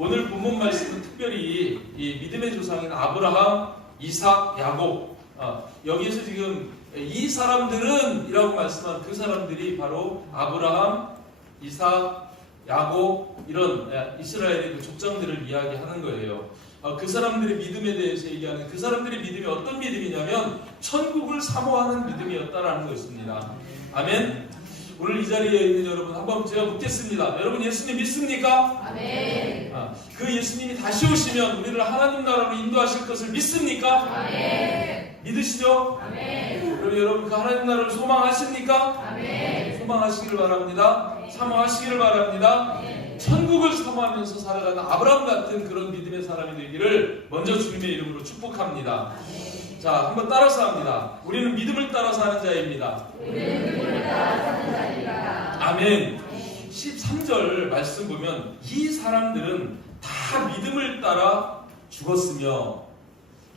오늘 본문 말씀은 특별히 이 믿음의 조상인 아브라함, 이삭, 야곱 여기에서 지금 이 사람들은 이라고 말씀한 그 사람들이 바로 아브라함, 이삭, 야곱 이런 이스라엘의 그 족장들을 이야기하는 거예요. 그 사람들의 믿음에 대해서 얘기하는 그 사람들의 믿음이 어떤 믿음이냐면 천국을 사모하는 믿음이었다라는 것입니다. 아멘. 오늘 이 자리에 있는 여러분 한번 제가 묻겠습니다. 여러분 예수님 믿습니까? 아멘. 그 예수님이 다시 오시면 우리를 하나님 나라로 인도하실 것을 믿습니까? 아멘. 믿으시죠? 아멘. 그럼 여러분 그 하나님 나라를 소망하십니까? 아멘. 소망하시기를 바랍니다. 사모하시기를 바랍니다. 천국을 사모하면서 살아가는 아브라함 같은 그런 믿음의 사람이 되기를 먼저 주님의 이름으로 축복합니다. 자, 한번 따라서 합니다. 우리는 믿음을 따라서 하는 자입니다. 아멘. 13절 말씀 보면 이 사람들은 다 믿음을 따라 죽었으며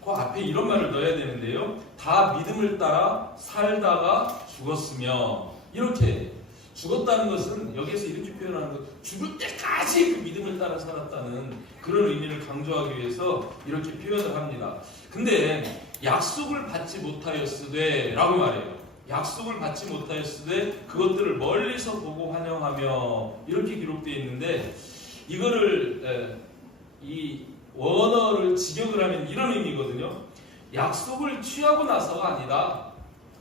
그 앞에 이런 말을 넣어야 되는데요. 다 믿음을 따라 살다가 죽었으며 이렇게 죽었다는 것은 여기에서 이렇게 표현하는 것 죽을 때까지 그 믿음을 따라 살았다는 그런 의미를 강조하기 위해서 이렇게 표현을 합니다. 근데 약속을 받지 못하였으되 라고 말해요. 약속을 받지 못하였으되 그것들을 멀리서 보고 환영하며 이렇게 기록되어 있는데 이거를 이 원어를 직역을 하면 이런 의미거든요. 약속을 취하고 나서가 아니다.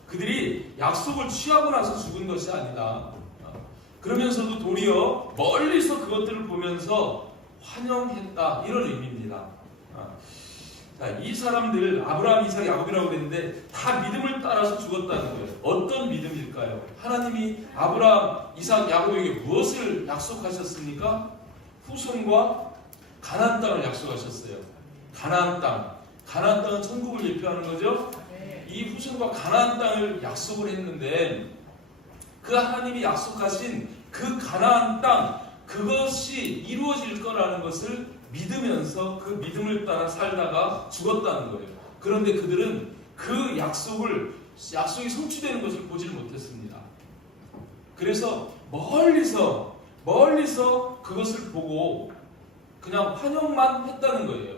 그들이 약속을 취하고 나서 죽은 것이 아니다. 그러면서도 도리어 멀리서 그것들을 보면서 환영했다. 이런 의미입니다. 자, 이 사람들 아브라함, 이삭, 야곱이라고 그랬는데 다 믿음을 따라서 죽었다는 거예요. 어떤 믿음일까요? 하나님이 아브라함, 이삭, 야곱에게 무엇을 약속하셨습니까? 후손과 가나안 땅을 약속하셨어요. 가나안 땅. 가나안 땅은 천국을 예표하는 거죠. 이 후손과 가나안 땅을 약속을 했는데 그 하나님이 약속하신 그 가나안 땅 그것이 이루어질 거라는 것을 믿으면서 그 믿음을 따라 살다가 죽었다는 거예요. 그런데 그들은 그 약속이 성취되는 것을 보질 못했습니다. 그래서 멀리서 그것을 보고 그냥 환영만 했다는 거예요.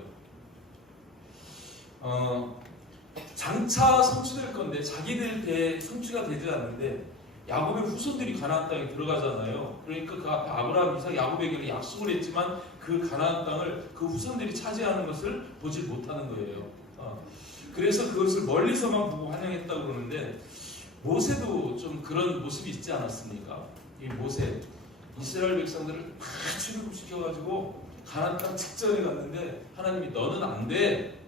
장차 성취될 건데 자기들 때 성취가 되지 않는데 야곱의 후손들이 가나안 땅에 들어가잖아요. 그러니까 그 앞에 아브라함, 이삭, 야곱에게 약속을 했지만 그 가나안 땅을 그 후손들이 차지하는 것을 보지 못하는 거예요. 그래서 그것을 멀리서만 보고 환영했다고 그러는데 모세도 좀 그런 모습이 있지 않았습니까? 이 모세 이스라엘 백성들을 다 출애굽시켜가지고 가나안 땅 직전에 갔는데 하나님이 너는 안 돼.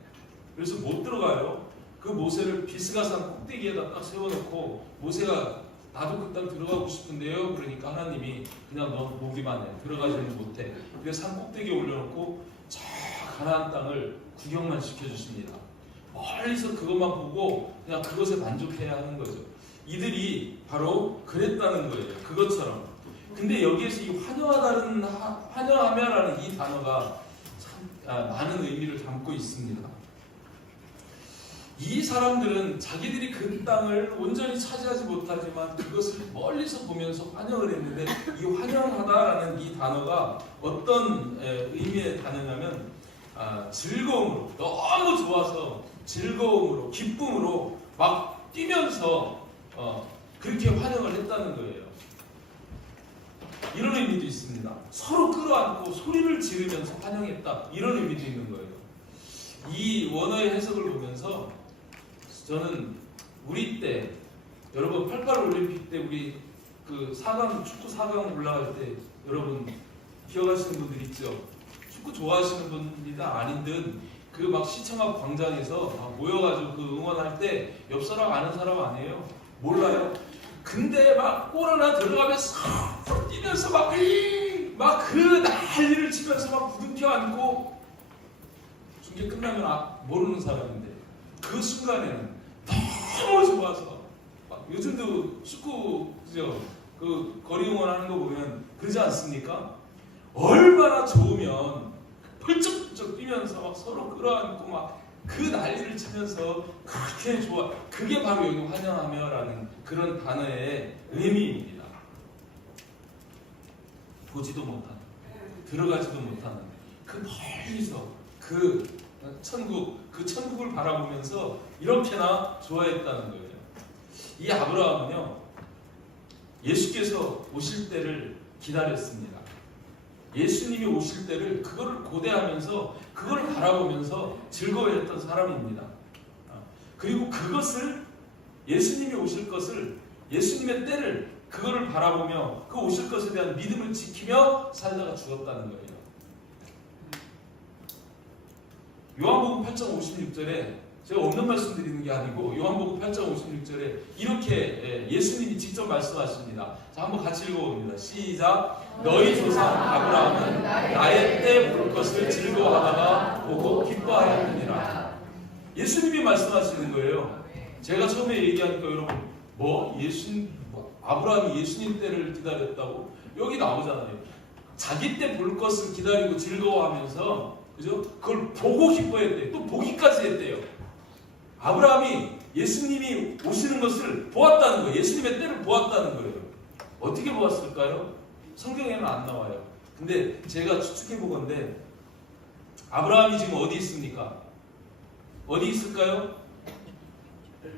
그래서 못 들어가요. 그 모세를 비스가산 꼭대기에다 딱 세워놓고 모세가 나도 그 땅 들어가고 싶은데요. 그러니까 하나님이 그냥 너 보기만 해. 들어가지는 못해. 그래서 산 꼭대기에 올려놓고 저 가나안 땅을 구경만 시켜주십니다. 멀리서 그것만 보고 그냥 그것에 만족해야 하는 거죠. 이들이 바로 그랬다는 거예요. 그것처럼. 근데 여기에서 이 환영하며라는 이 단어가 참 많은 의미를 담고 있습니다. 이 사람들은 자기들이 그 땅을 온전히 차지하지 못하지만 그것을 멀리서 보면서 환영을 했는데 이 환영하다라는 이 단어가 어떤 의미의 단어냐면 즐거움으로 너무 좋아서 즐거움으로 기쁨으로 막 뛰면서 그렇게 환영을 했다는 거예요. 이런 의미도 있습니다. 서로 끌어안고 소리를 지르면서 환영했다. 이런 의미도 있는 거예요. 이 원어의 해석을 보면서 저는 우리 때 여러분 88 올림픽 때 우리 그 4강 축구 4강 올라갈 때 여러분 기억하시는 분들 있죠? 축구 좋아하시는 분이든 아니든 그 막 시청 앞 광장에서 막 모여가지고 그 응원할 때 옆 사람 아는 사람 아니에요? 몰라요? 근데 막 골 하나 들어가면 싹 뛰면서 막 그 난리를 치면서 막 부둥켜 안고 중계 끝나면 모르는 사람인데 그 순간에는 너무 좋아서 요즘도 축구 그죠? 그 거리 응원하는 거 보면 그러지 않습니까? 얼마나 좋으면 펄쩍펄쩍 뛰면서 막 서로 끌어안고 막 그 난리를 치면서 그렇게 좋아. 그게 바로 여기 환영하며라는 그런 단어의 의미입니다. 보지도 못하는, 들어가지도 못하는, 그 멀리서 그 천국을 바라보면서 이렇게나 좋아했다는 거예요. 이 아브라함은요, 예수께서 오실 때를 기다렸습니다. 예수님이 오실 때를 그거를 고대하면서 그걸 바라보면서 즐거워했던 사람입니다. 그리고 그것을 예수님이 오실 것을 예수님의 때를 그거를 바라보며 그 오실 것에 대한 믿음을 지키며 살다가 죽었다는 거예요. 요한복음 8장 56절에 제가 없는 말씀 드리는 게 아니고 요한복음 8장 56절에 이렇게 예수님이 직접 말씀하십니다. 자, 한번 같이 읽어봅니다. 시작. 너희 조상 아브라함은 나의 때 볼 것을 즐거워하다가 보고 기뻐하였느니라. 예수님이 말씀하시는 거예요. 제가 처음에 얘기하니까 여러분 아브라함이 예수님 때를 기다렸다고 여기 나오잖아요. 자기 때 볼 것을 기다리고 즐거워하면서 그죠? 그걸 보고 기뻐했대요. 또 보기까지 했대요. 아브라함이 예수님이 오시는 것을 보았다는 거예요. 예수님의 때를 보았다는 거예요. 어떻게 보았을까요? 성경에는 안 나와요. 근데 제가 추측해 보건데 아브라함이 지금 어디 있습니까? 어디 있을까요?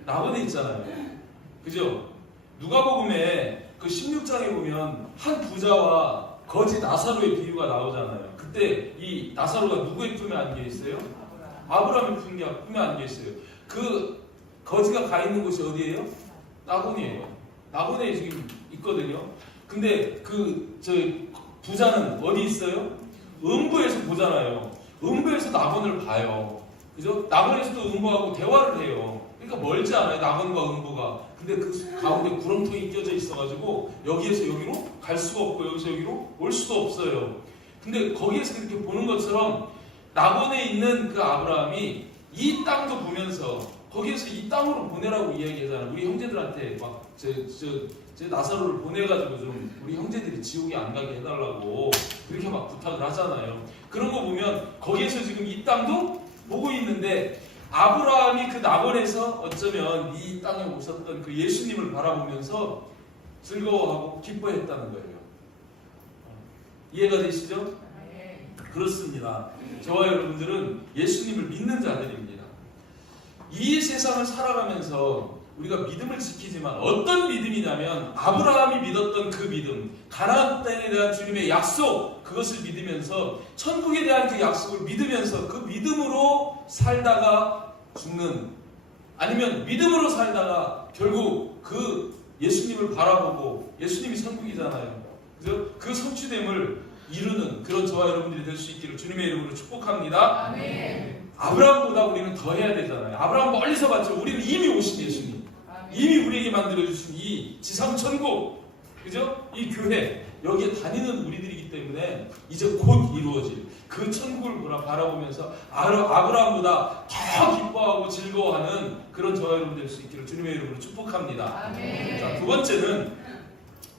낙원에 있잖아요. 그죠? 누가복음에 그 16장에 보면 한 부자와 거지 나사로의 비유가 나오잖아요. 그때 이 나사로가 누구의 품에 안겨 있어요? 아브라함의 품에 안겨 있어요. 그 거지가 가 있는 곳이 어디예요? 낙원이에요. 낙원에 지금 있거든요. 근데 저 부자는 어디 있어요? 음부에서 보잖아요. 음부에서 낙원을 봐요. 그죠? 낙원에서도 음부하고 대화를 해요. 그러니까 멀지 않아요. 낙원과 음부가. 근데 그 가운데 구렁텅이 껴져 있어가지고 여기에서 여기로 갈 수가 없고 여기서 여기로 올 수도 없어요. 근데 거기에서 이렇게 보는 것처럼 낙원에 있는 그 아브라함이 이 땅도 보면서 거기에서 이 땅으로 보내라고 이야기하잖아요. 우리 형제들한테 막 제 나사로를 보내가지고 좀 우리 형제들이 지옥에 안 가게 해달라고 그렇게 막 부탁을 하잖아요. 그런 거 보면 거기에서 지금 이 땅도 보고 있는데 아브라함이 그 낙원에서 어쩌면 이 땅에 오셨던 그 예수님을 바라보면서 즐거워하고 기뻐했다는 거예요. 이해가 되시죠? 그렇습니다. 저와 여러분들은 예수님을 믿는 자들입니다. 이 세상을 살아가면서 우리가 믿음을 지키지만 어떤 믿음이냐면 아브라함이 믿었던 그 믿음, 가나안 땅에 대한 주님의 약속, 그것을 믿으면서 천국에 대한 그 약속을 믿으면서 그 믿음으로 살다가 죽는, 아니면 믿음으로 살다가 결국 그 예수님을 바라보고 예수님이 천국이잖아요. 그래서 그 성취됨을 이루는 그런 저와 여러분들이 될 수 있기를 주님의 이름으로 축복합니다. 아멘. 아브라함보다 우리는 더 해야 되잖아요. 아브라함 멀리서 봤죠. 우리는 이미 오신 예수님, 이미 우리에게 만들어주신 이 지상천국, 그죠? 이 교회, 여기에 다니는 우리들이기 때문에 이제 곧 이루어질 그 천국을 바라보면서 아브라함보다 더 기뻐하고 즐거워하는 그런 저와 여러분 될 수 있기를 주님의 이름으로 축복합니다. 아멘. 자, 두 번째는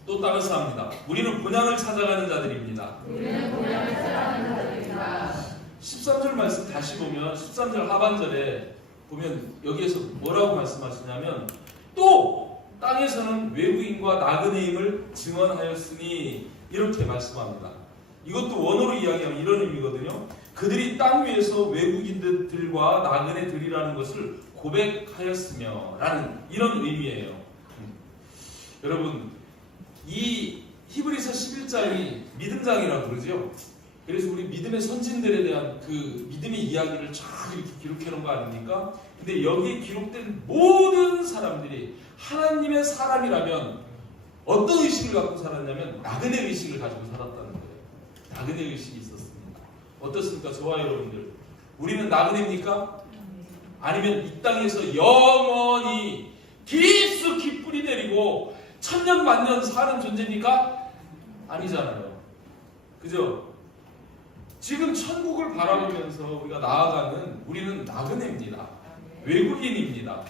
또 따라서 합니다. 우리는 본향을 찾아가는 자들입니다. 우리는 본향을 찾아가는 자들입니다. 13절 말씀 다시 보면 13절 하반절에 보면 여기에서 뭐라고 말씀하시냐면 또 땅에서는 외국인과 나그네임을 증언하였으니 이렇게 말씀합니다. 이것도 원어로 이야기하면 이런 의미거든요. 그들이 땅 위에서 외국인들과 나그네들이라는 것을 고백하였으며 라는 이런 의미예요. 여러분, 이 히브리서 11장이 믿음장이라고 그러죠. 그래서 우리 믿음의 선진들에 대한 그 믿음의 이야기를 쫙 이렇게 기록해 놓은 거 아닙니까? 근데 여기에 기록된 모든 사람들이 하나님의 사람이라면 어떤 의식을 갖고 살았냐면 나그네 의식을 가지고 살았다는 거예요. 나그네 의식이 있었습니다. 어떻습니까? 저와 여러분들, 우리는 나그네입니까? 아니면 이 땅에서 영원히 깊숙이 뿌리 내리고 천년 만년 사는 존재입니까? 아니잖아요. 그죠? 지금 천국을 바라보면서 우리가 나아가는 우리는 나그네입니다. 외국인입니다.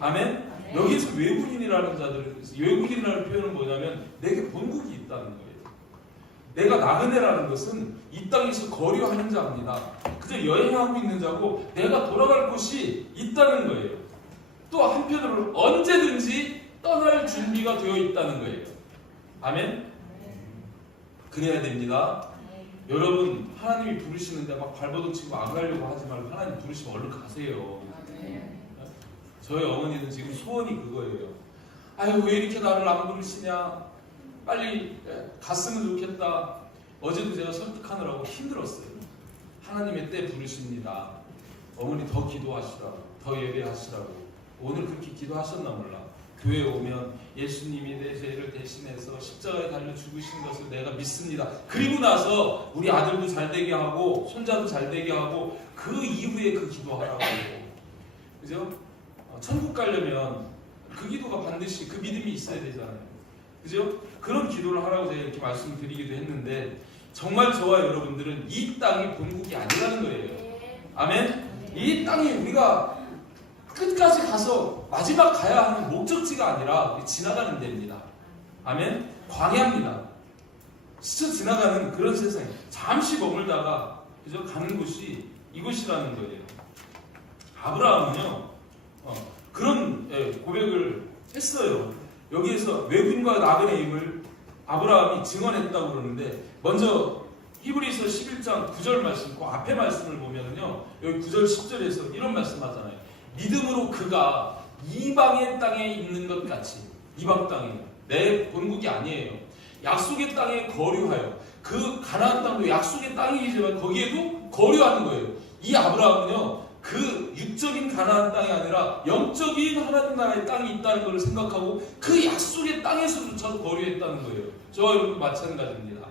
아멘? 여기서 외국인이라는 자들, 외국인이라는 표현은 뭐냐면 내게 본국이 있다는 거예요. 내가 나그네라는 것은 이 땅에서 거류하는 자입니다. 그저 여행하고 있는 자고 내가 돌아갈 곳이 있다는 거예요. 또 한편으로 언제든지 떠날 준비가 되어 있다는 거예요. 아멘? 그래야 됩니다. 여러분 하나님이 부르시는데 막 발버둥치고 안 가려고 하지 말고 하나님 부르시면 얼른 가세요. 저희 어머니는 지금 소원이 그거예요. 아유 왜 이렇게 나를 안 부르시냐, 빨리 갔으면 좋겠다. 어제도 제가 설득하느라고 힘들었어요. 하나님의 때 부르십니다. 어머니 더 기도하시라고, 더 예배하시라고. 오늘 그렇게 기도하셨나 몰라. 교회에 오면 예수님이 내 죄를 대신해서 십자가에 달려 죽으신 것을 내가 믿습니다. 그리고 나서 우리 아들도 잘 되게 하고 손자도 잘 되게 하고 그 이후에 그 기도하라고. 그죠? 천국 가려면 그 기도가 반드시 그 믿음이 있어야 되잖아요. 그죠? 그런 기도를 하라고 제가 이렇게 말씀을 드리기도 했는데, 정말 저와 여러분들은 이 땅이 본국이 아니라는 거예요. 아멘? 이 땅이 우리가 끝까지 가서 마지막 가야 하는 목적지가 아니라 지나가는 데입니다. 아멘? 광야입니다. 스쳐 지나가는 그런 세상. 잠시 머물다가 그죠? 가는 곳이 이곳이라는 거예요. 아브라함은요 그런 고백을 했어요. 여기에서 외국인과 나그네임을 아브라함이 증언했다고 그러는데, 먼저 히브리서 11장 9절 말씀, 그 앞에 말씀을 보면요, 여기 9절 10절에서 이런 말씀하잖아요. 믿음으로 그가 이방의 땅에 있는 것 같이, 이방 땅이에요. 내 본국이 아니에요. 약속의 땅에 거류하여, 그 가나안 땅도 약속의 땅이지만 거기에도 거류하는 거예요. 이 아브라함은요, 그 육적인 가나안 땅이 아니라 영적인 하나님 나라의 땅이 있다는 것을 생각하고 그 약속의 땅에서조차도 거류했다는 거예요. 저와 여러분도 마찬가지입니다.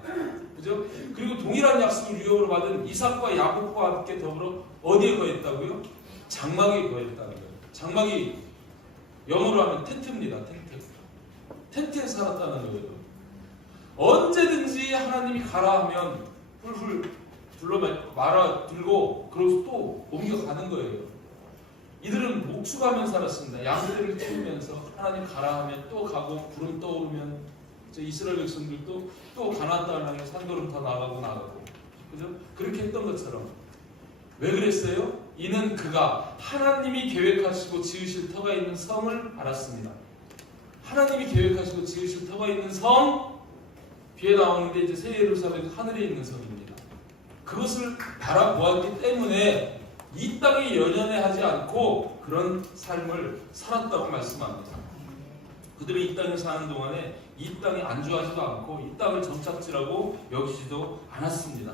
그죠? 그리고 동일한 약속을 유업으로 받은 이삭과 야곱과 함께 더불어 어디에 거했다고요? 장막에 거했다는 거예요. 장막이 영어로 하면 텐트입니다. 텐트에 살았다는 거예요. 언제든지 하나님이 가라 하면 훌훌 말아 들고 그러고 또 옮겨가는 거예요. 이들은 목축하며 살았습니다. 양떼를 키우면서 하나님 가라 하면 또 가고, 구름 떠오르면 이스라엘 백성들도 또 가나안 땅을 향해 산걸음 더 나가고 그죠? 그렇게 했던 것처럼. 왜 그랬어요? 이는 그가 하나님이 계획하시고 지으실 터가 있는 성을 알았습니다. 하나님이 계획하시고 지으실 터가 있는 성, 뒤에 나오는데 이제 새 예루살렘 하늘에 있는 성입니다. 그것을 바라보았기 때문에 이 땅에 연연해하지 않고 그런 삶을 살았다고 말씀합니다. 그들이 이 땅에 사는 동안에 이 땅에 안주하지도 않고 이 땅을 정착지라고 여기지도 않았습니다.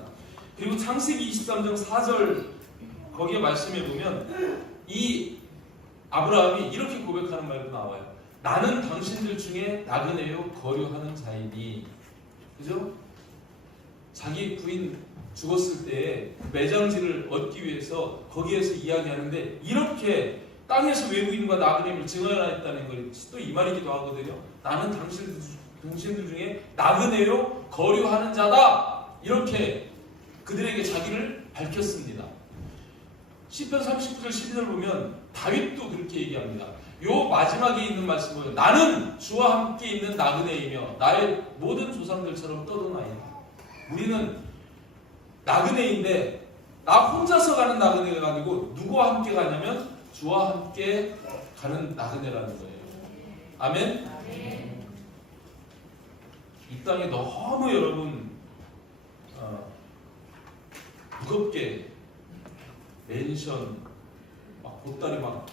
그리고 창세기 23장 4절 거기에 말씀해 보면 이 아브라함이 이렇게 고백하는 말도 나와요. 나는 당신들 중에 나그네요 거류하는 자이니. 그죠? 자기 부인 죽었을 때 매장지를 얻기 위해서 거기에서 이야기하는데, 이렇게 땅에서 외국인과 나그네임을 증언했다는 것이 또 이 말이기도 하거든요. 나는 당신들 중에 나그네요 거류하는 자다. 이렇게 그들에게 자기를 밝혔습니다. 시편 39절 12절 보면 다윗도 그렇게 얘기합니다. 요 마지막에 있는 말씀 보면 나는 주와 함께 있는 나그네이며 나의 모든 조상들처럼 떠도나이다. 우리는 나그네인데 나 혼자서 가는 나그네가 아니고 누구와 함께 가냐면 주와 함께 가는 나그네라는 거예요. 아멘? 이 땅에 너무 여러분 무겁게 맨션 막 보따리 막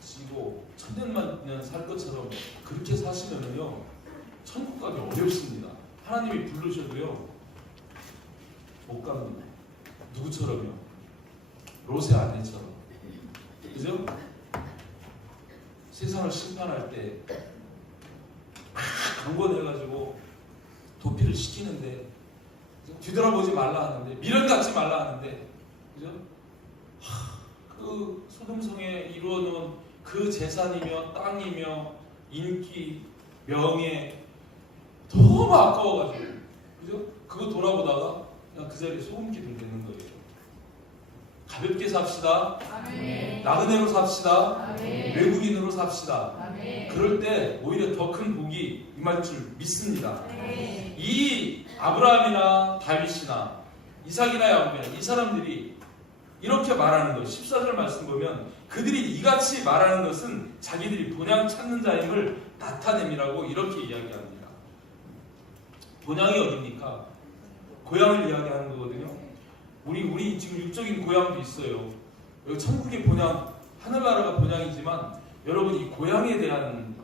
지고 천년만 년 살 것처럼 그렇게 사시면은요 천국 가기 어렵습니다. 하나님이 부르셔도요 못 갑니다. 누구처럼요? 롯의 아내처럼. 그죠? 세상을 심판할 때 강권해가지고 도피를 시키는데 뒤돌아보지 말라 하는데, 미련 갖지 말라 하는데, 그죠? 그 소돔성에 이루어놓은 그 재산이며 땅이며 인기, 명예 너무 아까워가지고, 그죠? 그거 돌아보다가 그냥 그 자리에 소금기를 내는 거예요. 가볍게 삽시다. 아멘. 나그네로 삽시다. 아멘. 외국인으로 삽시다. 아멘. 그럴 때 오히려 더 큰 복이 임할 줄 믿습니다. 아멘. 이 아브라함이나 다윗이나 이삭이나 야곱이나 이 사람들이 이렇게 말하는 것, 14절 말씀 보면 그들이 이같이 말하는 것은 자기들이 본향 찾는 자임을 나타냄이라고 이렇게 이야기합니다. 본향이 어딥니까? 고향을 이야기하는 거거든요. 우리 지금 육적인 고향도 있어요. 여기 천국의 본향, 하늘나라가 본향이지만 여러분 이 고향에 대한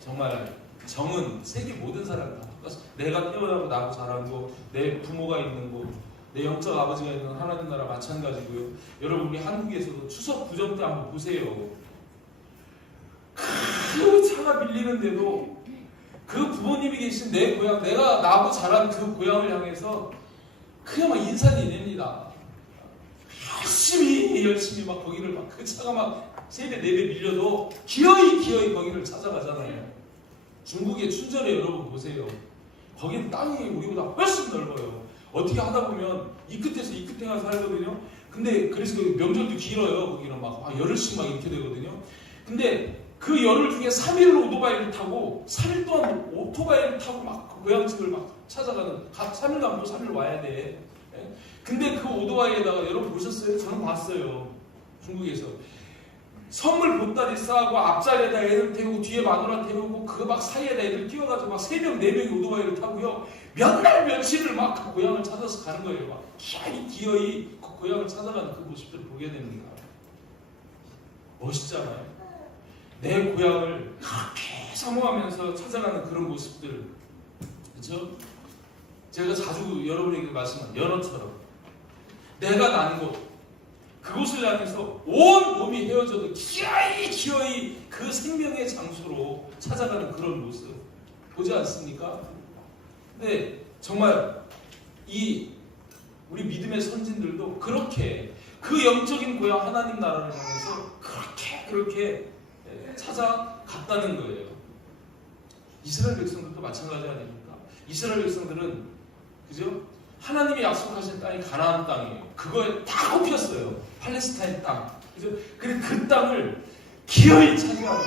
정말 정은 세계 모든 사람 다 똑같아요. 내가 태어나고 나고 자란 곳, 내 부모가 있는 곳, 내 영적 아버지가 있는 하나님 나라 마찬가지고요. 여러분 우리 한국에서도 추석 구정 때 한번 보세요. 그 차가 밀리는데도 그 부모님이 계신 내 고향, 내가 나고 자란 그 고향을 향해서 그냥 막 인산이 냅니다. 열심히 막 거기를 막 그 차가 막 3배 4배 밀려도 기어이 거기를 찾아가잖아요. 중국의 춘절에 여러분 보세요. 거기는 땅이 우리보다 훨씬 넓어요. 어떻게 하다 보면 이 끝에서 이 끝에 가서 살거든요. 근데 그래서 명절도 길어요. 거기는 막 열흘씩 막 이렇게 되거든요. 근데 그 열흘 중에 3일을 오토바이를 타고 3일 동안 오토바이를 타고 막 그 고향집을 막 찾아가는, 3일 가면 또 3일 와야 돼. 근데 그 오토바이에다가 여러분 보셨어요? 저는 봤어요. 중국에서 선물 보따리 싸고 앞자리에다 애들 태우고 뒤에 마누라 태우고 그 막 사이에다 애들 끼워가지고 막 3명 4명이 오토바이를 타고요. 몇 날 며칠을 막 그 고향을 찾아서 가는 거예요. 막 기어이 그 고향을 찾아가는 그 모습들을 보게 됩니다. 멋있잖아요. 내 고향을 그렇게 사모하면서 찾아가는 그런 모습들, 그렇죠? 제가 자주 여러분에게 말씀한 연어처럼 내가 난 곳, 그곳을 향해서 온 몸이 헤어져도 기어이 그 생명의 장소로 찾아가는 그런 모습 보지 않습니까? 근데 정말 우리 믿음의 선진들도 그렇게 그 영적인 고향 하나님 나라를 향해서 그렇게 찾아갔다는 거예요. 이스라엘 백성들도 마찬가지 아닙니까? 이스라엘 백성들은 그죠? 하나님이 약속하신 땅이 가나안 땅이에요. 그거에 다 꼽혔어요. 팔레스타인 땅. 그죠? 그래서 그 땅을 기어이 차지하고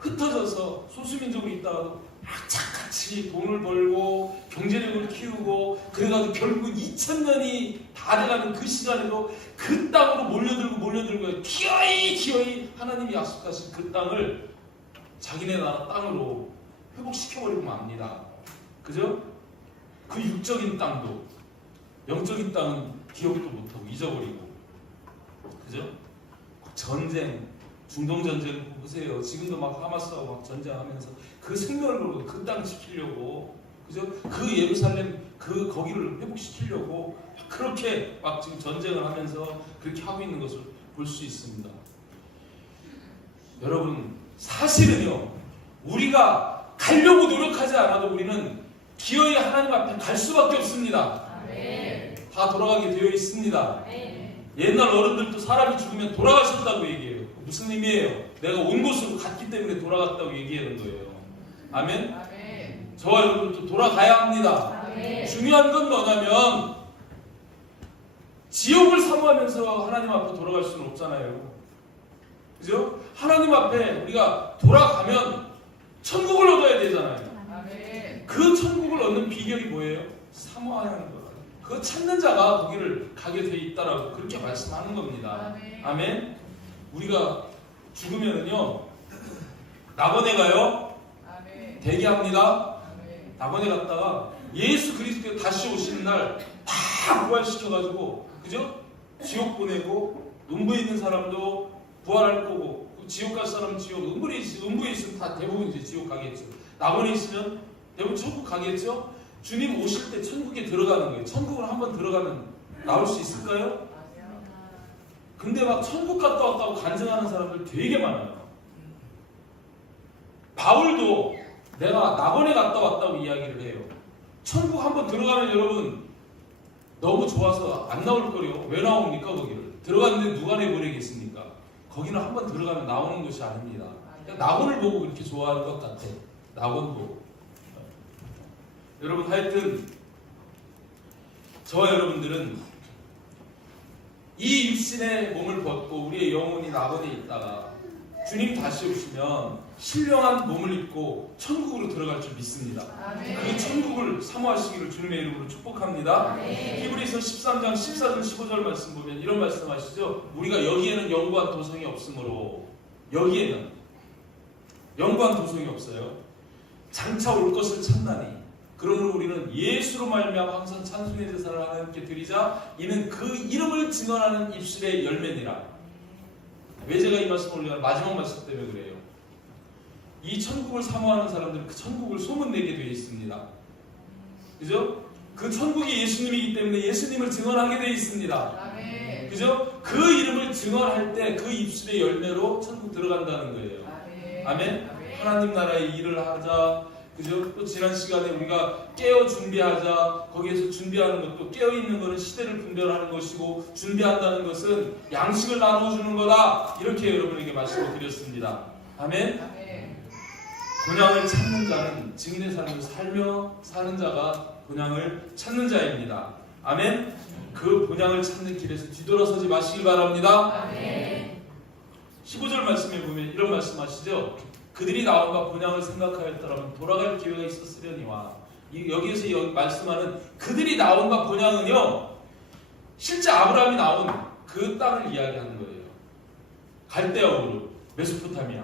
흩어져서 소수민족으로 있다가도 악착같이 돈을 벌고 경제력을 키우고 그래가지고 결국 2000년이 다 돼가는 그 시간에도 그 땅으로 몰려들고 기어이 하나님이 약속하신 그 땅을 자기네 나라 땅으로 회복시켜버리고 맙니다. 그죠? 그 육적인 땅도 영적인 땅은 기억도 못하고 잊어버리고, 그죠? 전쟁, 중동 전쟁 보세요. 지금도 막 하마스하고 막 전쟁하면서 그 생명을 걸고 그 땅 지키려고, 그죠? 그 예루살렘 거기를 회복시키려고 그렇게 막 지금 전쟁을 하면서 그렇게 하고 있는 것을 볼 수 있습니다. 여러분 사실은요, 우리가 가려고 노력하지 않아도 우리는 기어이 하나님 앞에 갈 수밖에 없습니다. 다 돌아가게 되어 있습니다. 옛날 어른들도 사람이 죽으면 돌아가셨다고 얘기해요. 무슨 의미예요? 내가 온 곳으로 갔기 때문에 돌아갔다고 얘기하는 거예요. 아멘? 저와 여러분도 돌아가야 합니다. 중요한 건 뭐냐면 지옥을 사모하면서 하나님 앞에 돌아갈 수는 없잖아요. 그죠? 하나님 앞에 우리가 돌아가면 천국을 얻어야 되잖아요. 그 천국을 얻는 비결이 뭐예요? 사모하는 거. 그 찾는 자가 거기를 가게 돼 있다라고 그렇게 말씀하는 겁니다. 아멘. 우리가 죽으면은요, 낙원에 가요. 대기합니다. 낙원에 갔다가 예수 그리스도 다시 오시는 날 다 부활시켜가지고, 그죠? 지옥 보내고, 음부에 있는 사람도 부활할 거고, 지옥 갈 사람은 지옥, 음부에 있으면 다 대부분 이제 지옥 가겠죠. 낙원에 있으면 대부분 천국 가겠죠. 주님 오실 때 천국에 들어가는 거예요. 천국을 한번 들어가면 나올 수 있을까요? 근데 막 천국 갔다 왔다고 간증하는 사람들 되게 많아요. 바울도 내가 낙원에 갔다 왔다고 이야기를 해요. 천국 한번 들어가면 여러분 너무 좋아서 안 나올 거래요. 왜 나옵니까? 거기를 들어갔는데 누가 내보내겠습니까? 거기는 한번 들어가면 나오는 것이 아닙니다. 그냥 낙원을 보고 그렇게 좋아하는 것 같아. 낙원 보고. 여러분 하여튼 저와 여러분들은 이 육신의 몸을 벗고 우리의 영혼이 낙원에 있다가 주님 다시 오시면 신령한 몸을 입고 천국으로 들어갈 줄 믿습니다. 그 천국을 사모하시기를 주님의 이름으로 축복합니다. 히브리서 13장 14절 15절 말씀 보면 이런 말씀 하시죠. 우리가 여기에는 영구한 도성이 없으므로, 여기에는 영구한 도성이 없어요. 장차 올 것을 찾나니 그러므로 우리는 예수로 말미암아 항상 찬송의 제사를 하나님께 드리자. 이는 그 이름을 증언하는 입술의 열매니라. 왜 제가 이 말씀을 올려요? 마지막 말씀 때문에 그래요. 이 천국을 사모하는 사람들은 그 천국을 소문내게 되어 있습니다. 그죠? 그 천국이 예수님이기 때문에 예수님을 증언하게 되어 있습니다. 그죠? 그 이름을 증언할 때 그 입술의 열매로 천국 들어간다는 거예요. 아멘? 하나님 나라의 일을 하자. 그죠? 또 지난 시간에 우리가 깨어 준비하자. 거기에서 준비하는 것도 깨어있는 것은 시대를 분별하는 것이고 준비한다는 것은 양식을 나눠주는 거다. 이렇게 여러분에게 말씀을 드렸습니다. 아멘? 곤양을 찾는 자는 증인의 삶을 살며 사는 자가 곤양을 찾는 자입니다. 아멘? 그 곤양을 찾는 길에서 뒤돌아서지 마시길 바랍니다. 아멘. 15절 말씀에 보면 이런 말씀하시죠. 그들이 나온과 곤양을 생각하였더라면 돌아갈 기회가 있었으려니와. 여기에서 말씀하는 그들이 나온과 곤양은요, 실제 아브라함이 나온 그 땅을 이야기하는 거예요. 갈대아 우르, 메소포타미아.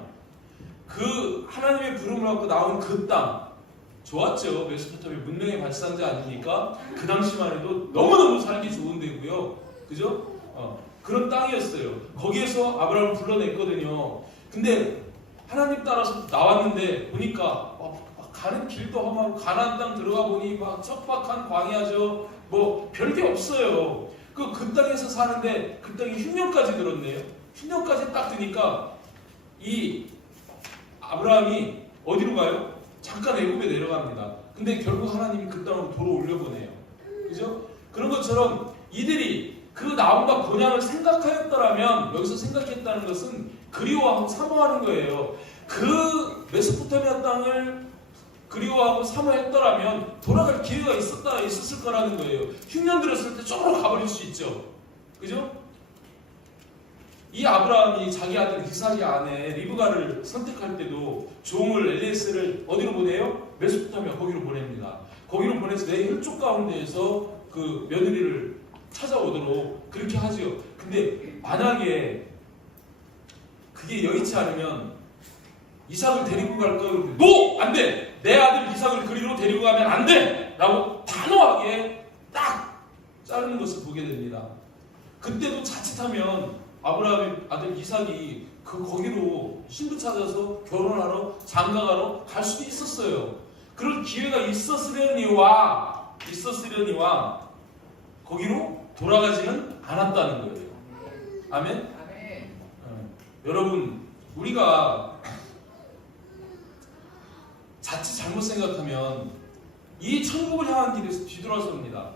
그 하나님의 부름을 받고 나온 그 땅 좋았죠. 메소포타미아 문명의 발상자 아닙니까? 그 당시만 해도 너무너무 살기 좋은 데고요. 그죠? 그런 땅이었어요. 거기에서 아브라함을 불러냈거든요. 근데 하나님 따라서 나왔는데 보니까 가는 길도 험하고 가나안 땅 들어가 보니 막 척박한 광야죠. 뭐 별게 없어요. 그 땅에서 사는데 그 땅이 흉년까지 들었네요. 흉년까지 딱 드니까 이 아브라함이 어디로 가요? 잠깐 애굽에 내려갑니다. 근데 결국 하나님이 그 땅으로 돌아 올려보내요. 그죠? 그런 것처럼 이들이 그 나온과 곤양을 생각하였더라면, 여기서 생각했다는 것은 그리워하고 사모하는 거예요. 그 메소포타미아 땅을 그리워하고 사모했더라면 돌아갈 기회가 있었을 거라는 거예요. 흉년 들었을 때 쪽으로 가버릴 수 있죠. 그죠? 이 아브라함이 자기 아들 이삭의 아내 리브가를 선택할 때도 종을 엘리에셀을 어디로 보내요? 메소포타미아 거기로 보냅니다. 거기로 보내서 내 혈족 가운데에서 그 며느리를 찾아오도록 그렇게 하죠. 근데 만약에 그게 여의치 않으면 이삭을 데리고 갈까요? 노! 안 돼! 내 아들 이삭을 그리로 데리고 가면 안 돼! 라고 단호하게 딱 자르는 것을 보게 됩니다. 그때도 자칫하면 아브라함의 아들 이삭이 거기로 신부 찾아서 결혼하러 장가가러 갈 수도 있었어요. 그럴 기회가 있었으려니와 거기로 돌아가지는 않았다는 거예요. 아멘? 여러분, 우리가 자칫 잘못 생각하면 이 천국을 향한 길에서 뒤돌아섭니다.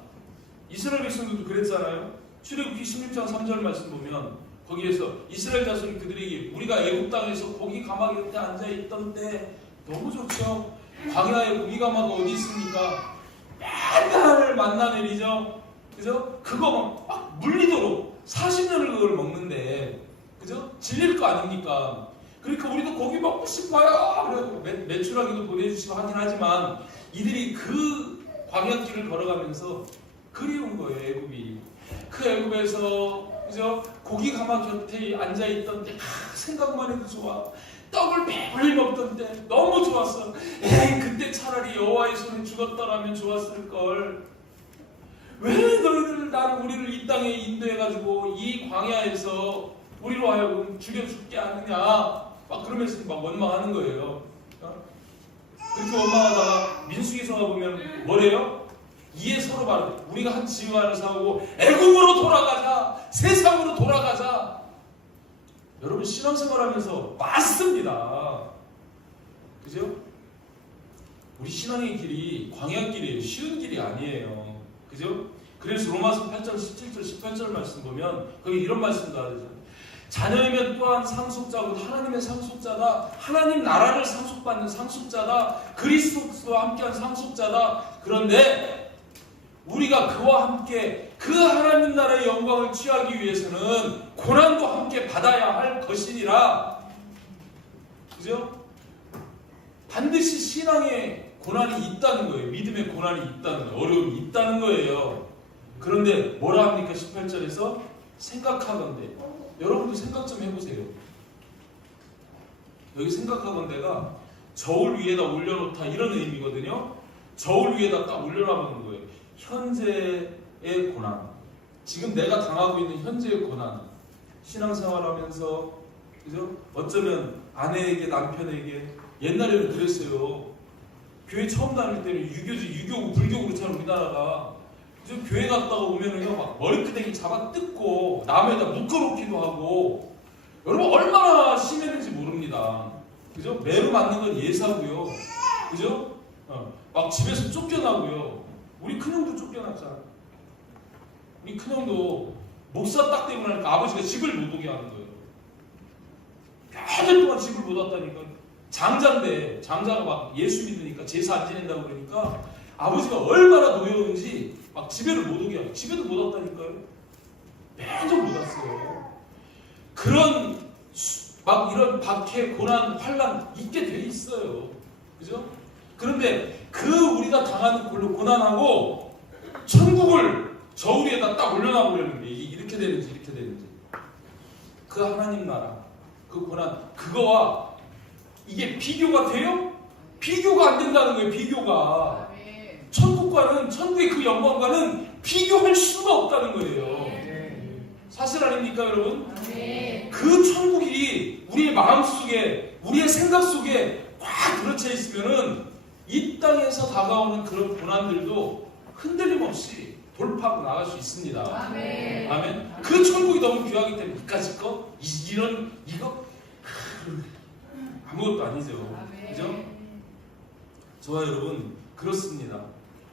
이스라엘 백성들도 그랬잖아요. 출애굽기 16장 3절 말씀 보면 거기에서 이스라엘 자손이 그들에게 우리가 애굽 땅에서 고기 가마귀 곁에 앉아있던 때 너무 좋죠. 광야에 고기 가마가 어디 있습니까? 맨날 만나 내리죠. 그죠? 그거 막 물리도록 40년을 그걸 먹는데, 그죠? 질릴 거 아닙니까? 그러니까 우리도 고기 먹고 싶어요. 그래서 매출하기도 보내주시고 하긴 하지만 이들이 그 광야길을 걸어가면서 그리운 거예요. 애굽이. 그 애굽에서 그죠? 고기 가마 곁에 앉아있던 때 생각만 해도 좋아. 떡을 배불리 먹던 때 너무 좋았어. 에이, 그때 차라리 여호와의 손에 죽었더라면 좋았을걸. 왜 너희들 우리를 이 땅에 인도해가지고 이 광야에서 우리로 하여금 죽여 죽게 하느냐. 막 그러면서 막 원망하는 거예요. 그렇게 원망하다가 민수기서가 보면 뭐래요? 이에 서로 말해. 우리가 한 지휘관을 세우고 애굽으로 돌아가자. 세상으로 돌아가자. 여러분 신앙생활하면서 맞습니다. 그죠? 우리 신앙의 길이 광야길이에요. 쉬운 길이 아니에요. 그죠? 그래서 로마서 8장 17절 18절 말씀 보면 거기 이런 말씀도 하잖아요. 자녀이면 또한 상속자고 하나님의 상속자다. 하나님 나라를 상속받는 상속자다. 그리스도와 함께한 상속자다. 그런데 우리가 그와 함께 그 하나님 나라의 영광을 취하기 위해서는 고난도 함께 받아야 할 것이니라. 그죠? 반드시 신앙에 고난이 있다는 거예요. 믿음에 고난이 있다는 거예요. 어려움이 있다는 거예요. 그런데 뭐라 합니까? 18절에서 생각하건대. 여러분도 생각 좀 해보세요. 여기 생각하건대가 저울 위에다 올려놓다 이런 의미거든요. 저울 위에다 딱 올려놔보는 거예요. 현재의 고난, 지금 내가 당하고 있는 현재의 고난, 신앙생활하면서, 그죠? 어쩌면 아내에게, 남편에게, 옛날에는 그랬어요. 교회 처음 다닐 때는 유교고 불교 그렇잖아요, 우리나라가. 그죠? 교회 갔다가 오면은요, 막 머리끄댕이 잡아 뜯고 남에다 묶어놓기도 하고, 여러분 얼마나 심했는지 모릅니다. 그죠? 매로 맞는 건 예사고요. 그죠? 막 집에서 쫓겨나고요. 우리 큰형도 쫓겨났잖아. 우리 큰형도 목사 딱 되고 나니까 아버지가 집을 못 오게 하는 거예요. 몇 년 동안 집을 못 왔다니까. 장자인데, 장자가 막 예수 믿으니까 제사 안 지낸다고 그러니까 아버지가 얼마나 노여운지 막 집에를 못 오게 하고, 집에도 못 왔다니까요. 매년 못 왔어요. 그런 막 이런 박해, 고난, 환난 있게 돼 있어요. 그죠? 그런데 그 우리가 당하는 걸로 고난하고 천국을 저울 위에다 딱 올려놔 보려는 게 이게 이렇게 되는지 이렇게 되는지, 그 하나님 나라, 그 고난, 그거와 이게 비교가 돼요? 비교가 안 된다는 거예요. 비교가. 천국과는, 천국의 그 영광과는 비교할 수가 없다는 거예요. 사실 아닙니까 여러분? 그 천국이 우리의 마음속에, 우리의 생각 속에 꽉 들어차 있으면은 이 땅에서 다가오는 그런 고난들도 흔들림 없이 돌파하고 나갈 수 있습니다. 아멘. 아멘. 그 천국이 너무 귀하기 때문에 이까짓 거, 이거 아무것도 아니죠. 그죠? 저와 여러분 그렇습니다.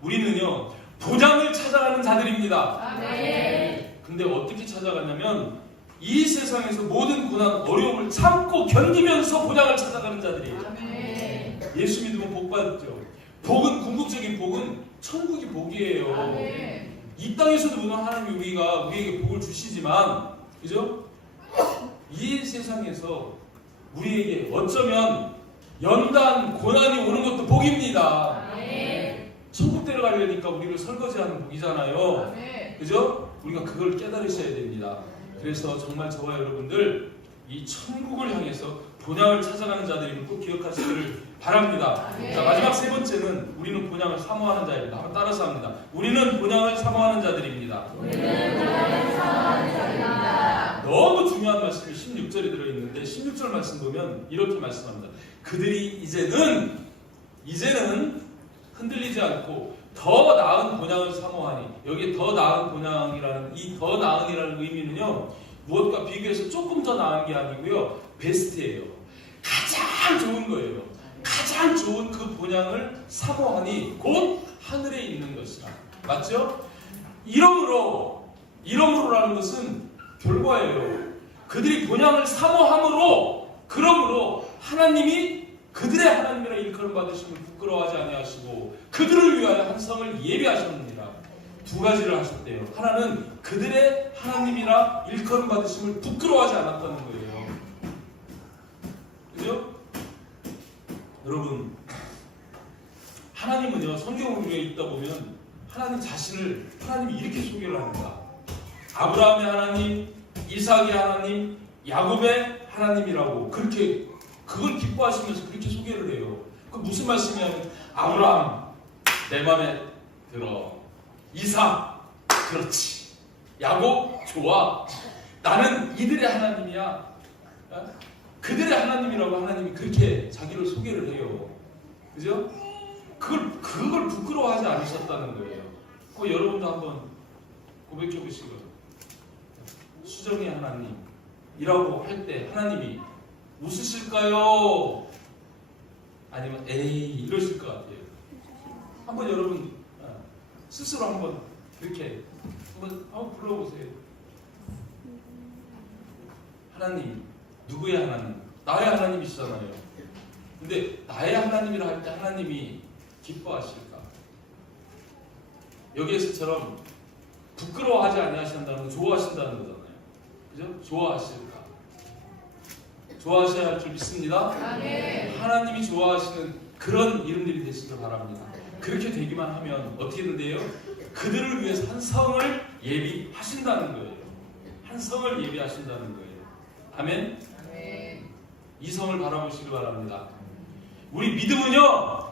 우리는요 보장을 찾아가는 자들입니다. 아멘. 근데 어떻게 찾아가냐면 이 세상에서 모든 고난, 어려움을 참고 견디면서 보장을 찾아가는 자들이에요. 아멘. 예수 믿으면 복 받죠. 복은, 궁극적인 복은 천국이 복이에요. 아멘. 이 땅에서도 물론 하나님이 우리에게 복을 주시지만, 그죠? 이 세상에서 우리에게 어쩌면 연단 고난이 오는 것도 복입니다. 아멘. 천국 데려가려니까 우리를 설거지하는 복이잖아요. 아멘. 그죠? 우리가 그걸 깨달으셔야 됩니다. 그래서 정말 저와 여러분들 이 천국을 향해서 본향을 찾아가는 자들임을 꼭 기억하시기를 바랍니다. 자, 마지막 세 번째는 우리는 본향을 사모하는 자입니다. 한번 따라서 합니다. 우리는 본향을 사모하는 자들입니다. 너무 중요한 말씀이 16절에 들어있는데 16절 말씀 보면 이렇게 말씀합니다. 그들이 이제는 흔들리지 않고 더 나은 본향을 사모하니, 여기에 더 나은 본향이라는 이 더 나은이라는 의미는요 무엇과 비교해서 조금 더 나은 게 아니고요 베스트예요. 가장 좋은 거예요. 가장 좋은 그 본향을 사모하니 곧 하늘에 있는 것이라. 맞죠? 이러므로라는 것은 결과예요. 그들이 본향을 사모함으로, 그러므로 하나님이 그들의 하나님이라 일컬음 받으심을 부끄러워하지 아니하시고 그들을 위하여 한 성을 예비하셨느니라. 두 가지를 하셨대요. 하나는 그들의 하나님이라 일컬음 받으심을 부끄러워하지 않았다는 거예요. 그죠? 여러분, 하나님은요 성경을 우리가 읽다 보면 하나님 자신을 하나님이 이렇게 소개를 합니다. 아브라함의 하나님, 이삭의 하나님, 야곱의 하나님이라고 그렇게 그걸 기뻐하시면서 그렇게 소개를 해요. 그 무슨 말씀이냐면 아브라함 내 맘에 들어, 이삭 그렇지, 야곱 좋아, 나는 이들의 하나님이야, 그들의 하나님이라고 하나님이 그렇게 자기를 소개를 해요. 그죠? 그걸 부끄러워하지 않으셨다는 거예요. 그거 여러분도 한번 고백해 보시고, 수정의 하나님이라고 할 때 하나님이 웃으실까요? 아니면 에이 이러실 것 같아요. 한번 여러분 스스로 한번 이렇게 한번 불러보세요. 하나님, 누구의 하나님? 나의 하나님이시잖아요. 근데 나의 하나님이라 할 때 하나님이 기뻐하실까? 여기에서처럼 부끄러워하지 아니하신다는 건 좋아하신다는 거잖아요. 그죠? 좋아하실까? 좋아하셔야 할 줄 믿습니다. 아멘. 하나님이 좋아하시는 그런 이름들이 되시길 바랍니다. 그렇게 되기만 하면 어떻게 된대요? 그들을 위해서 한 성을 예비하신다는 거예요. 한 성을 예비하신다는 거예요. 아멘? 아멘. 이 성을 바라보시길 바랍니다. 우리 믿음은요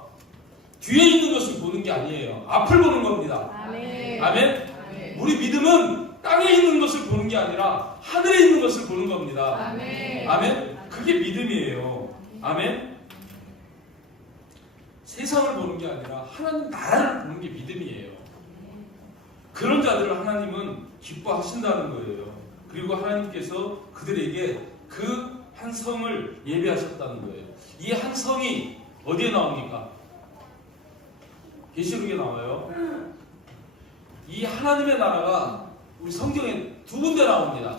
뒤에 있는 것을 보는 게 아니에요. 앞을 보는 겁니다. 아멘. 아멘. 아멘. 우리 믿음은 땅에 있는 것을 보는 게 아니라 하늘에 있는 것을 보는 겁니다. 아멘. 아멘. 그게 믿음이에요. 아멘. 세상을 보는 게 아니라 하나님 나라를 보는 게 믿음이에요. 그런 자들을 하나님은 기뻐하신다는 거예요. 그리고 하나님께서 그들에게 그 한 성을 예비하셨다는 거예요. 이 한 성이 어디에 나옵니까? 계시록에 나와요. 이 하나님의 나라가 우리 성경에 두 군데 나옵니다.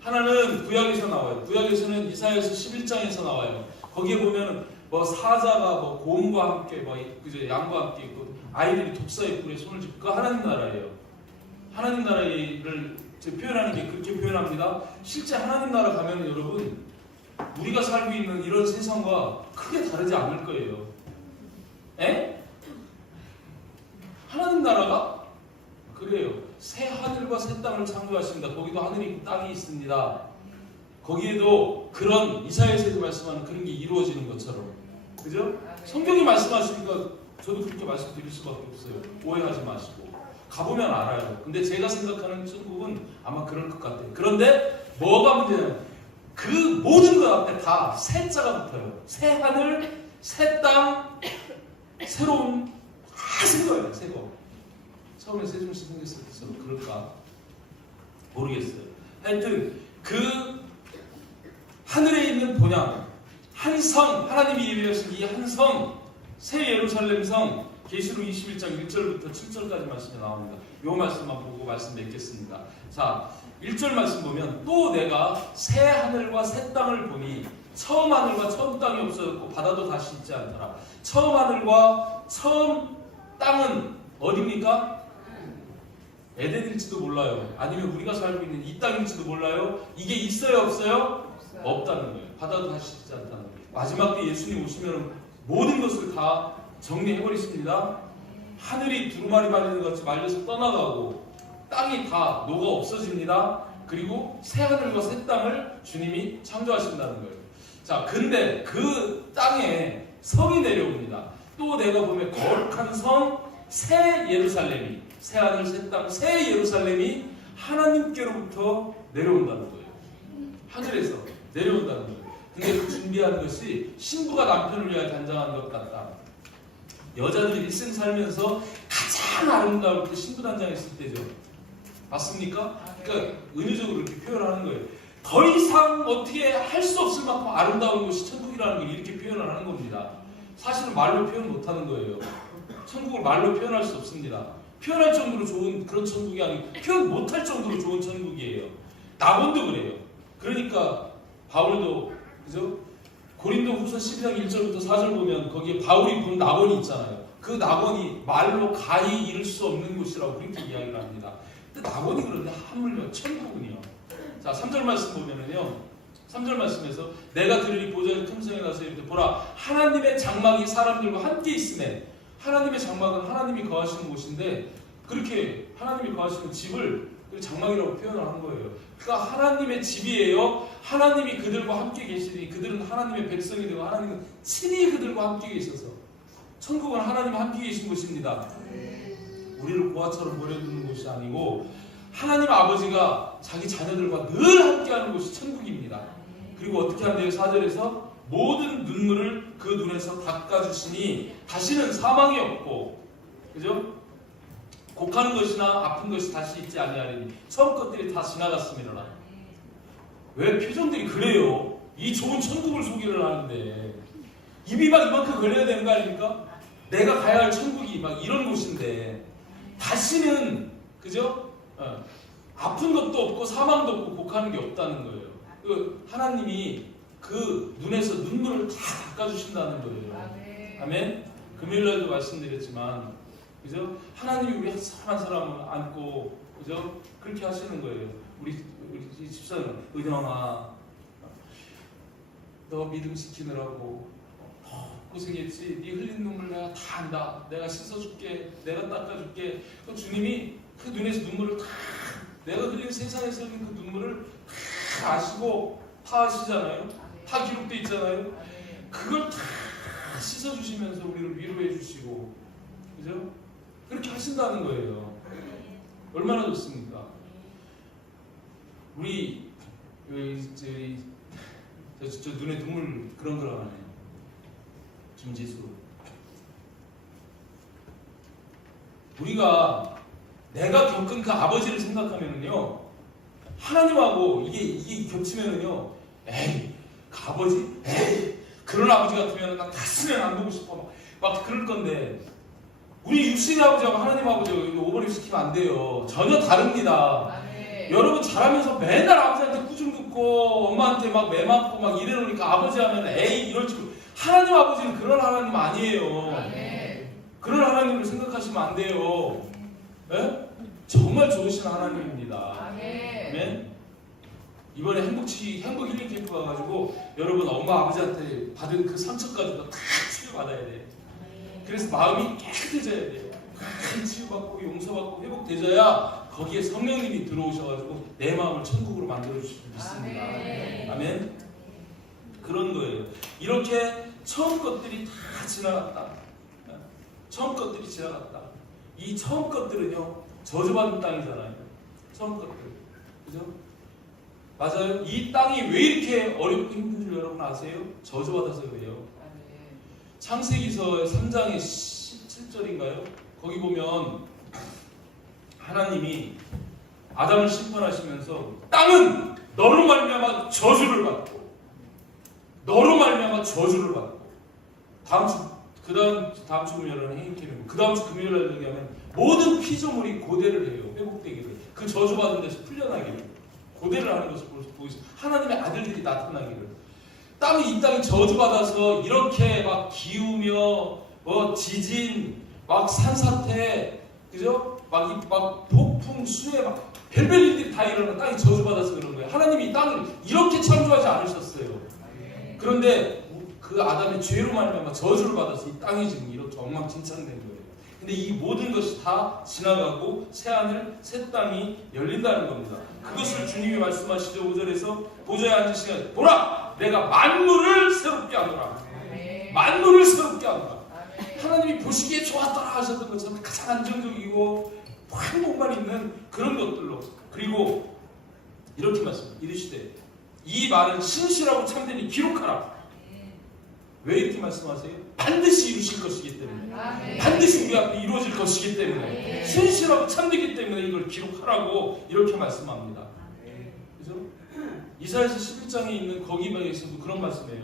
하나는 구약에서 나와요. 구약에서는 이사야서 11장에서 나와요. 거기에 보면 뭐 사자가 뭐 곰과 함께 뭐 그죠 양과 함께 있고 아이들이 독사의 뿔에 손을 쥐고 그 하나님 나라예요. 하나님 나라를 표현하는 게 그렇게 표현합니다. 실제 하나님 나라 가면 여러분 우리가 살고 있는 이런 세상과 크게 다르지 않을 거예요. 에? 하나님 나라가 그래요. 새 하늘과 새 땅을 창조하십니다. 거기도 하늘이 있고 땅이 있습니다. 거기에도 그런 이사야에서 말씀하는 그런 게 이루어지는 것처럼, 그죠? 성경이 말씀하시니까 저도 그렇게 말씀드릴 수밖에 없어요. 오해하지 마시고 가보면 알아요. 근데 제가 생각하는 천국은 아마 그럴 것 같아요. 그런데 뭐가 문제냐면 그 모든 것 앞에 다 새자가 붙어요. 새 하늘, 새 땅, 새로운 다 새 거예요. 새 거. 처음에 새 중심 생겼을 때 그럴까 모르겠어요. 하여튼 그 하늘에 있는 본향 한 성, 하나님이 예비하신 이 한 성, 새 예루살렘 성, 계시록 21장 1절부터 7절까지 말씀이 나옵니다. 이 말씀만 보고 말씀 맺겠습니다. 자, 1절 말씀 보면 또 내가 새 하늘과 새 땅을 보니 처음 하늘과 처음 땅이 없어졌고 바다도 다시 있지 않더라. 처음 하늘과 처음 땅은 어디입니까? 에덴일지도 몰라요. 아니면 우리가 살고 있는 이 땅일지도 몰라요. 이게 있어요, 없어요? 없다는 거예요. 바다도 다시 있지 않다는 거예요. 마지막 때 예수님 오시면 모든 것을 다 정리해버리십니다. 하늘이 두루마리 말리는 것 같이 말려서 떠나가고 땅이 다 녹아 없어집니다. 그리고 새 하늘과 새 땅을 주님이 창조하신다는 거예요. 자, 근데 그 땅에 성이 내려옵니다. 또 내가 보면 거룩한 성, 새 예루살렘이, 새 하늘, 새 땅, 새 예루살렘이 하나님께로부터 내려온다는 거예요. 하늘에서 내려온다는 거예요. 근데 그 준비하는 것이 신부가 남편을 위하여 단장하는 것 같다. 여자들이 일생 살면서 가장 아름다울 때 신부 단장했을 때죠. 맞습니까? 그러니까 은유적으로 이렇게 표현하는 거예요. 더 이상 어떻게 할 수 없을 만큼 아름다운 곳이 천국이라는 걸 이렇게 표현을 하는 겁니다. 사실은 말로 표현 못하는 거예요. 천국을 말로 표현할 수 없습니다. 표현할 정도로 좋은 그런 천국이 아니고 표현 못할 정도로 좋은 천국이에요. 낙원도 그래요. 그러니까 바울도 그죠? 고린도 후서 12장 1절부터 4절 보면 거기에 바울이 본 낙원이 있잖아요. 그 낙원이 말로 가히 이룰 수 없는 곳이라고 그렇게 이야기를 합니다. 근데 낙원이 그런데 하물며 천국은요. 자, 3절 말씀 보면은요. 3절 말씀에서 내가 들으니 보좌의 큰 성에 나서 이르되 보라 하나님의 장막이 사람들과 함께 있음에 하나님의 장막은 하나님이 거하시는 곳인데 그렇게 하나님이 거하시는 집을 장막이라고 표현을 한 거예요. 그러니까 하나님의 집이에요. 하나님이 그들과 함께 계시니 그들은 하나님의 백성이 되고 하나님은 친히 그들과 함께 계셔서 천국은 하나님과 함께 계신 곳입니다. 우리를 고아처럼 버려두는 곳이 아니고 하나님 아버지가 자기 자녀들과 늘 함께하는 곳이 천국입니다. 그리고 어떻게 한대요? 4절에서 모든 눈물을 그 눈에서 닦아주시니 다시는 사망이 없고 그죠? 곡하는 것이나 아픈 것이 다시 있지 아니하리니 처음 것들이 다 지나갔음이로라. 왜 표정들이 그래요? 이 좋은 천국을 소개를 하는데 입이 막 이만큼 걸려야 되는 거 아닙니까? 내가 가야 할 천국이 막 이런 곳인데 다시는 그죠? 아픈 것도 없고 사망도 없고 곡하는 게 없다는 거예요. 하나님이 그 눈에서 눈물을 다 닦아주신다는 거예요. 아멘. 금요일날도 말씀드렸지만 그죠? 하나님이 우리 한 사람을 안고 그죠? 그렇게 하시는 거예요. 우리 집사님 은영아 너 믿음 지키느라고 고생했지. 네 흘린 눈물 내가 다 안다. 내가 씻어줄게. 내가 닦아줄게. 그 주님이 그 눈에서 눈물을 다 내가 흘린 세상에서 흘린 그 눈물을 다 아시고 다 아시잖아요. 다 기록돼 있잖아요. 그걸 다 씻어주시면서 우리를 위로해 주시고, 그죠? 그렇게 하신다는 거예요. 얼마나 좋습니까? 우리 저 눈에 눈물 그렁그렁하네. 김지수. 우리가 내가 겪은 그 아버지를 생각하면은요, 하나님하고 이게 겹치면은요, 에이, 그 아버지? 에이, 그런 아버지 같으면 나 다시는 안 보고 싶어. 막 그럴 건데, 우리 육신의 아버지하고 하나님 아버지하고 오버랩 시키면 안 돼요. 전혀 다릅니다. 여러분 잘하면서 맨날 아버지한테 꾸중 듣고 엄마한테 막 매 맞고 막 이래놓으니까 아버지 하면 에이 이럴 줄. 하나님 아버지는 그런 하나님 아니에요. 그런 하나님을 생각하시면 안 돼요. 네? 정말 좋으신 하나님입니다. 아멘. 이번에 행복 힐링 캠프 가가지고 여러분 엄마 아버지한테 받은 그 상처까지도 다 치유받아야 돼. 그래서 마음이 깨끗해져야 돼요. 치유받고 용서받고 회복되져야 거기에 성령님이 들어오셔가지고 내 마음을 천국으로 만들어주실 수 있습니다. 아멘. 그런 거예요. 이렇게 처음 것들이 다 지나갔다. 처음 것들이 지나갔다. 이 처음 것들은요, 저주받은 땅이잖아요. 처음 것들. 그죠? 맞아요. 이 땅이 왜 이렇게 어렵고 힘든 줄 여러분 아세요? 저주받아서 그래요. 창세기서 3장의 17절인가요? 거기 보면 하나님이 아담을 심판하시면서 땅은 너로 말미암아 저주를 받고 너로 말미암아 저주를 받고 다음 주 금요일은 행인케는 그 다음 주 금요일날 얘기하면 모든 피조물이 고대를 해요. 회복되기를 그 저주받은 데서 풀려나기를 고대를 하는 것을 보고 있어요. 하나님의 아들들이 나타나기를 이 땅이 저주받아서 이렇게 막 기우며 지진 막 산사태 그죠? 막 폭풍 수해 막 별별 일들이 다 일어나 땅이 저주받아서 그런 거예요. 하나님이 이 땅을 이렇게 창조하지 않으셨어요. 그런데 그 아담의 죄로 말미암아 저주를 받아서 이 땅이 지금 이렇게 엉망진창된 거예요. 근데 이 모든 것이 다 지나가고 새하늘 새 땅이 열린다는 겁니다. 그것을 주님이 말씀하시죠. 5절에서 보좌에 앉으시면 보라 내가 만물을 새롭게 하노라. 만물을 새롭게 하노라. 하나님이 보시기에 좋았더라 하셨던 것처럼 가장 안정적이고 행복만 있는 그런 것들로 그리고 이렇게 이르시되 이 말은 신실하고 참되니 기록하라. 왜 이렇게 말씀하세요? 반드시 이루실 것이기 때문에 반드시 우리 앞에 이루어질 것이기 때문에 신실하고 참되기 때문에 이걸 기록하라고 이렇게 말씀합니다. 그죠? 이사야서 11장에 있는 거기에서도 그런 말씀이에요.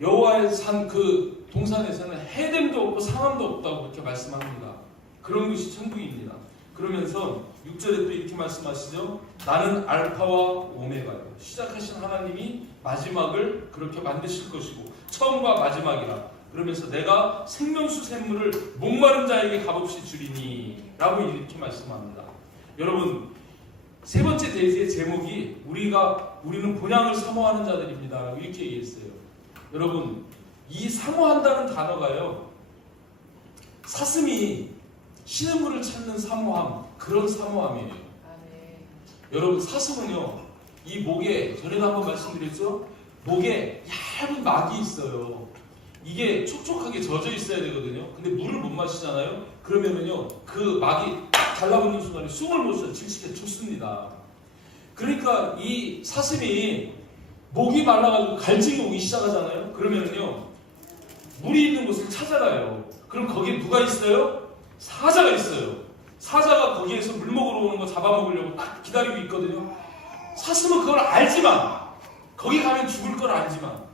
여호와의 산 그 동산에서는 해됨도 없고 상함도 없다고 그렇게 말씀합니다. 그런 것이 천국입니다. 그러면서 6절에 또 이렇게 말씀하시죠. 나는 알파와 오메가요. 시작하신 하나님이 마지막을 그렇게 만드실 것이고 처음과 마지막이라. 그러면서 내가 생명수 샘물을 목마른 자에게 값없이 주리니 라고 이렇게 말씀합니다. 여러분 세 번째 대지의 제목이 우리는 본향을 사모하는 자들입니다. 이렇게 얘기했어요. 여러분 이 사모한다는 단어가요. 사슴이 신음물을 찾는 사모함 그런 사모함이에요. 여러분 사슴은요. 이 목에 전에도 한번 말씀드렸죠. 목에 얇은 막이 있어요. 이게 촉촉하게 젖어 있어야 되거든요. 근데 물을 못 마시잖아요. 그러면은요 그 막이 딱 달라붙는 순간에 숨을 못 쉬어 질식해 죽습니다. 그러니까 이 사슴이 목이 말라가지고 갈증이 오기 시작하잖아요. 그러면은요 물이 있는 곳을 찾아가요. 그럼 거기에 누가 있어요? 사자가 있어요. 사자가 거기에서 물 먹으러 오는 거 잡아먹으려고 딱 기다리고 있거든요. 사슴은 그걸 알지만 거기 가면 죽을 걸 알지만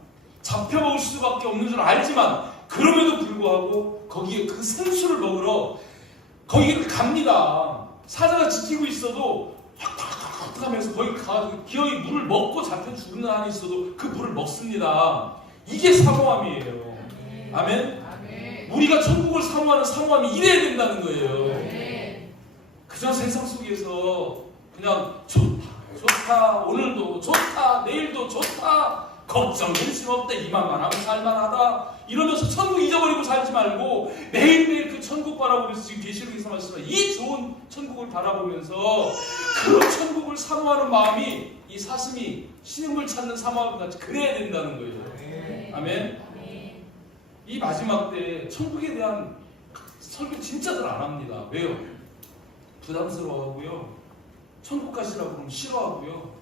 잡혀먹을 수밖에 없는 줄 알지만 그럼에도 불구하고 거기에 그 생수를 먹으러 거기를 갑니다. 사자가 지키고 있어도 확 하면서 거기 가서 기어이 물을 먹고 잡혀 죽는 한이 있어도 그 물을 먹습니다. 이게 사모함이에요. 아멘? 우리가 천국을 사모하는 사모함이 이래야 된다는 거예요. 그저 세상 속에서 그냥 좋다 오늘도 좋다 내일도 좋다 걱정 근심 없다 이만만 하면 살만하다 이러면서 천국 잊어버리고 살지 말고 매일매일 그 천국 바라보면서 지금 계시록에서 말씀하신 이 좋은 천국을 바라보면서 그 천국을 사모하는 마음이 이 사슴이 신음을 찾는 사모함 같이 그래야 된다는 거예요. 아멘. 이 마지막 때 천국에 대한 설교 진짜들 안 합니다. 왜요? 부담스러워하고요. 천국 가시라고 그러면 싫어하고요.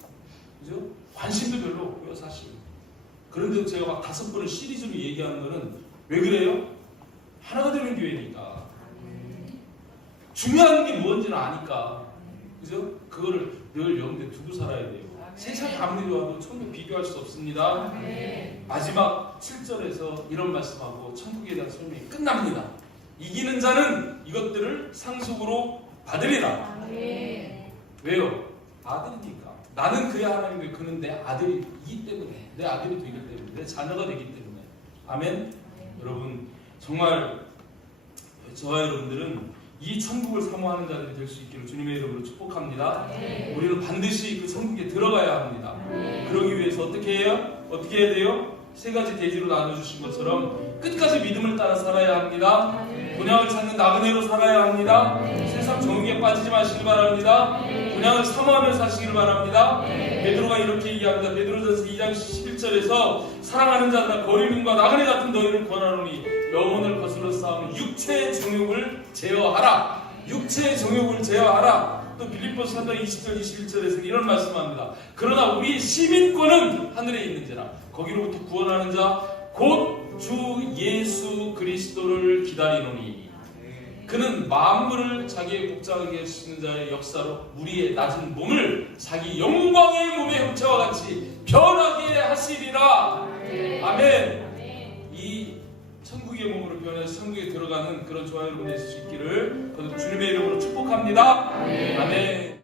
그죠? 관심도 별로 없고요, 사실. 그런데 제가 막 5번을 시리즈로 얘기하는 거는 왜 그래요? 하나가 되는 교회니까. 중요한 게 뭔지는 아니까. 그죠? 그거를 늘 염두에 두고 살아야 돼요. 세상이 아무리 좋아도 천국 비교할 수 없습니다. 마지막 7절에서 이런 말씀하고 천국에 대한 설명이 끝납니다. 이기는 자는 이것들을 상속으로 받으리라. 왜요? 아들이니까. 나는 그의 하나님의 그는 내 아들이기 때문에, 내 아들이 되기 때문에, 내 자녀가 되기 때문에. 아멘. 여러분, 정말 저와 여러분들은 이 천국을 사모하는 자들이 될 수 있기를 주님의 이름으로 축복합니다. 우리는 반드시 그 천국에 들어가야 합니다. 그러기 위해서 어떻게 해요? 어떻게 해야 돼요? 3가지 대지로 나눠주신 것처럼 끝까지 믿음을 따라 살아야 합니다. 본향을 찾는 나그네로 살아야 합니다. 세상 정욕에 빠지지 마시기 바랍니다. 본향을 사모하며 사시기를 바랍니다. 베드로가 이렇게 얘기합니다. 베드로전서 2장 11절에서 사랑하는 자들아 거리민과 나그네 같은 너희를 권하노니 영혼을 거슬러 싸우는 육체의 정욕을 제어하라. 육체의 정욕을 제어하라. 또 빌립보서 3장 20절 21절에서 이런 말씀합니다. 그러나 우리 시민권은 하늘에 있는지라 거기로부터 구원하는 자 곧 주 예수 그리스도를 기다리노니 그는 만물을 자기의 복장하게 하시는 자의 역사로 우리의 낮은 몸을 자기 영광의 몸의 형체와 같이 변하게 하시리라. 아멘. 이 천국의 몸으로 변해서 천국에 들어가는 그런 저와 여러분 되실 수 있기를 주님의 이름으로 축복합니다. 아멘.